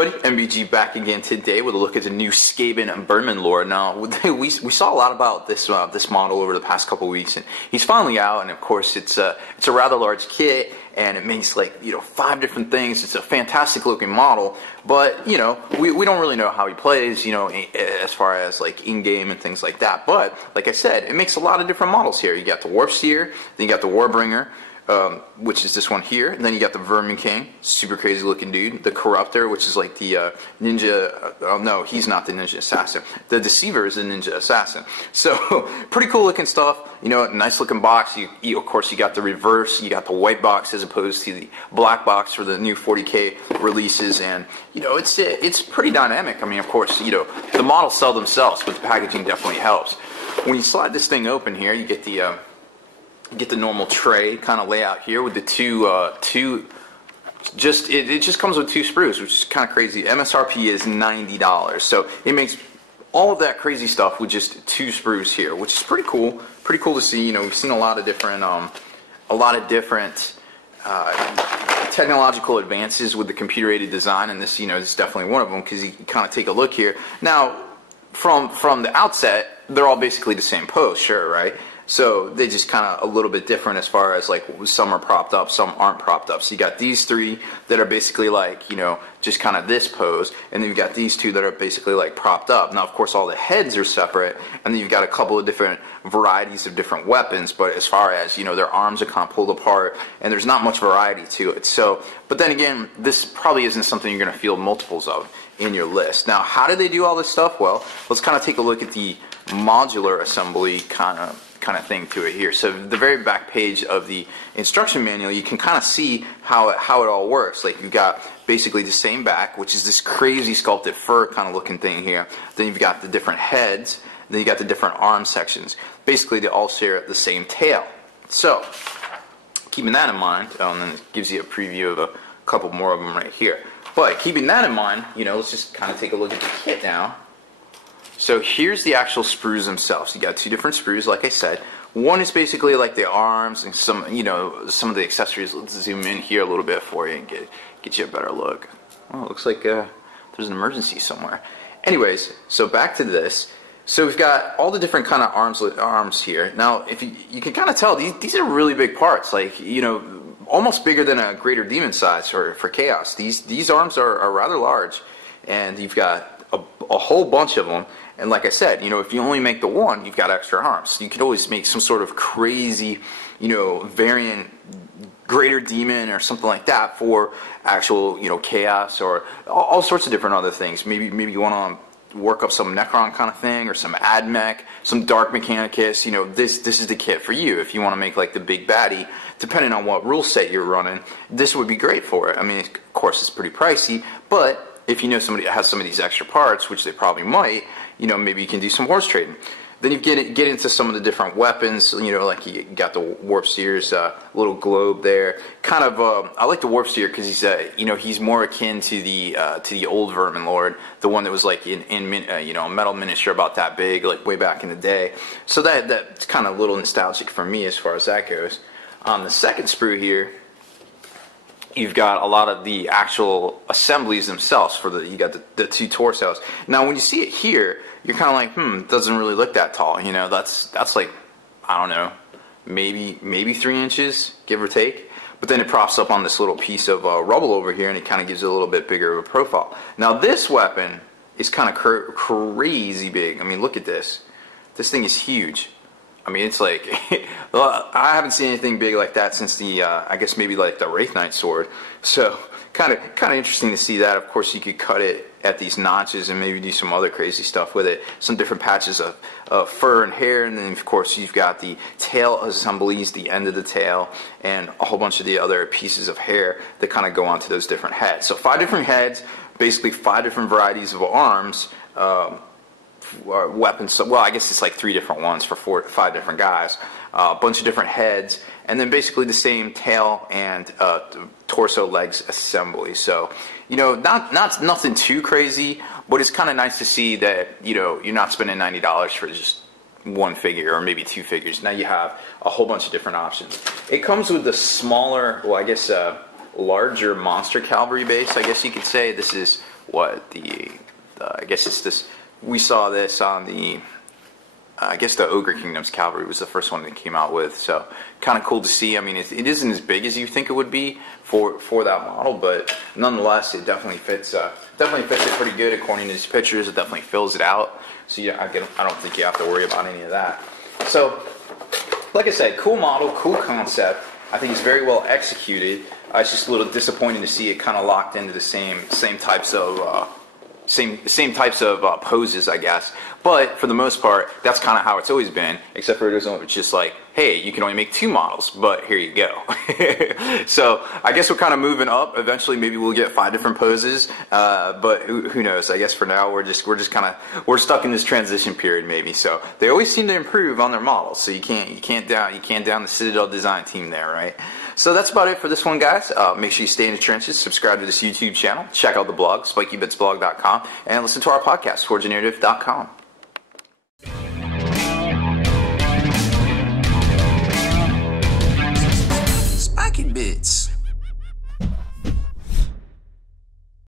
everybody, MBG back again today with a look at the new Skaven and Verminlord. Now, we saw a lot about this this model over the past couple weeks, and he's finally out. And of course, it's a rather large kit, and it makes like 5 different things. It's a fantastic looking model, but we don't really know how he plays, as far as like in game and things like that. But like I said, it makes a lot of different models here. You got the Warp Seer, then you got the Warbringer. Which is this one here, and then you got the Vermin King, super crazy looking dude. The Corruptor, which is like the ninja. Oh no, he's not the ninja assassin. The Deceiver is the ninja assassin. So pretty cool looking stuff. Nice looking box. You of course you got the reverse. You got the white box as opposed to the black box for the new 40K releases, and it's pretty dynamic. I mean, of course, the models sell themselves, but the packaging definitely helps. When you slide this thing open here, you get the normal tray kind of layout here with the it just comes with 2 sprues, which is kind of crazy. MSRP is $90, so it makes all of that crazy stuff with just 2 sprues here, which is pretty cool to see. We've seen a lot of different technological advances with the computer aided design, and this is definitely one of them, because you can kind of take a look here. Now from the outset, they're all basically the same pose, sure, right? So they just kind of a little bit different as far as like some are propped up, some aren't propped up. So you got these 3 that are basically like, just kind of this pose, and then you've got these 2 that are basically like propped up. Now, of course, all the heads are separate, and then you've got a couple of different varieties of different weapons, but as far as, their arms are kind of pulled apart, and there's not much variety to it. So, but then again, this probably isn't something you're going to field multiples of in your list. Now, how do they do all this stuff? Well, let's kind of take a look at the modular assembly kind of thing to it here. So the very back page of the instruction manual, you can kind of see how it all works. Like you've got basically the same back, which is this crazy sculpted fur kind of looking thing here. Then you've got the different heads. Then you got the different arm sections. Basically, they all share the same tail. So keeping that in mind, and then it gives you a preview of a couple more of them right here. But keeping that in mind, let's just kind of take a look at the kit now. So here's the actual sprues themselves. You got 2 different sprues, like I said. One is basically like the arms and some of the accessories. Let's zoom in here a little bit for you and get you a better look. Oh, it looks like there's an emergency somewhere. Anyways, so back to this. So we've got all the different kind of arms here. Now, if you can kind of tell, these are really big parts. Like almost bigger than a greater demon size for chaos. These arms are rather large, and you've got a whole bunch of them. And like I said, if you only make the one, you've got extra arms. So you could always make some sort of crazy, variant greater demon or something like that for actual, chaos, or all sorts of different other things. Maybe you want to work up some Necron kind of thing, or some Admech, some Dark Mechanicus. This is the kit for you if you want to make like the big baddie. Depending on what rule set you're running, this would be great for it. I mean, of course, it's pretty pricey, but if you know somebody that has some of these extra parts, which they probably might, maybe you can do some horse trading. Then you get into some of the different weapons, like you got the Warp Seer's little globe there. Kind of, I like the Warp Seer because he's more akin to the old Verminlord, the one that was like in a metal miniature about that big, like way back in the day. So that's kind of a little nostalgic for me as far as that goes. On the second sprue here, you've got a lot of the actual assemblies themselves you got the 2 torsos. Now when you see it here, you're kind of like, it doesn't really look that tall. That's like, I don't know, maybe 3 inches, give or take. But then it props up on this little piece of rubble over here, and it kind of gives it a little bit bigger of a profile. Now this weapon is kind of crazy big. I mean, look at this. This thing is huge. I mean, it's like, I haven't seen anything big like that since the, I guess maybe like the Wraith Knight sword. So, kind of interesting to see that. Of course, you could cut it at these notches and maybe do some other crazy stuff with it. Some different patches of fur and hair, and then of course you've got the tail assemblies, the end of the tail, and a whole bunch of the other pieces of hair that kind of go onto those different heads. So 5 different heads, basically 5 different varieties of arms. Weapons, well, I guess it's like 3 different ones for 5 different guys, a bunch of different heads, and then basically the same tail and torso legs assembly. So, not nothing too crazy, but it's kind of nice to see that you're not spending $90 for just one figure or maybe 2 figures. Now you have a whole bunch of different options. It comes with the smaller, well, I guess larger monster cavalry base, I guess you could say. This is what the I guess it's this. We saw this on the. I guess the Ogre Kingdom's Cavalry was the first one they came out with, so kind of cool to see. I mean, it isn't as big as you think it would be for that model, but nonetheless, it definitely fits. Definitely fits it pretty good according to these pictures. It definitely fills it out. So yeah, I don't think you have to worry about any of that. So, like I said, cool model, cool concept. I think it's very well executed. It's just a little disappointing to see it kind of locked into the same types of. Same types of poses, I guess. But for the most part, that's kind of how it's always been, except for it's just like, hey, you can only make 2 models, but here you go. So I guess we're kind of moving up. Eventually, maybe we'll get 5 different poses, but who knows? I guess for now, we're stuck in this transition period, maybe. So they always seem to improve on their models. So you can't down the Citadel design team there, right? So that's about it for this one, guys. Make sure you stay in the trenches, subscribe to this YouTube channel, check out the blog, spikybitsblog.com, and listen to our podcast, forgenarrative.com.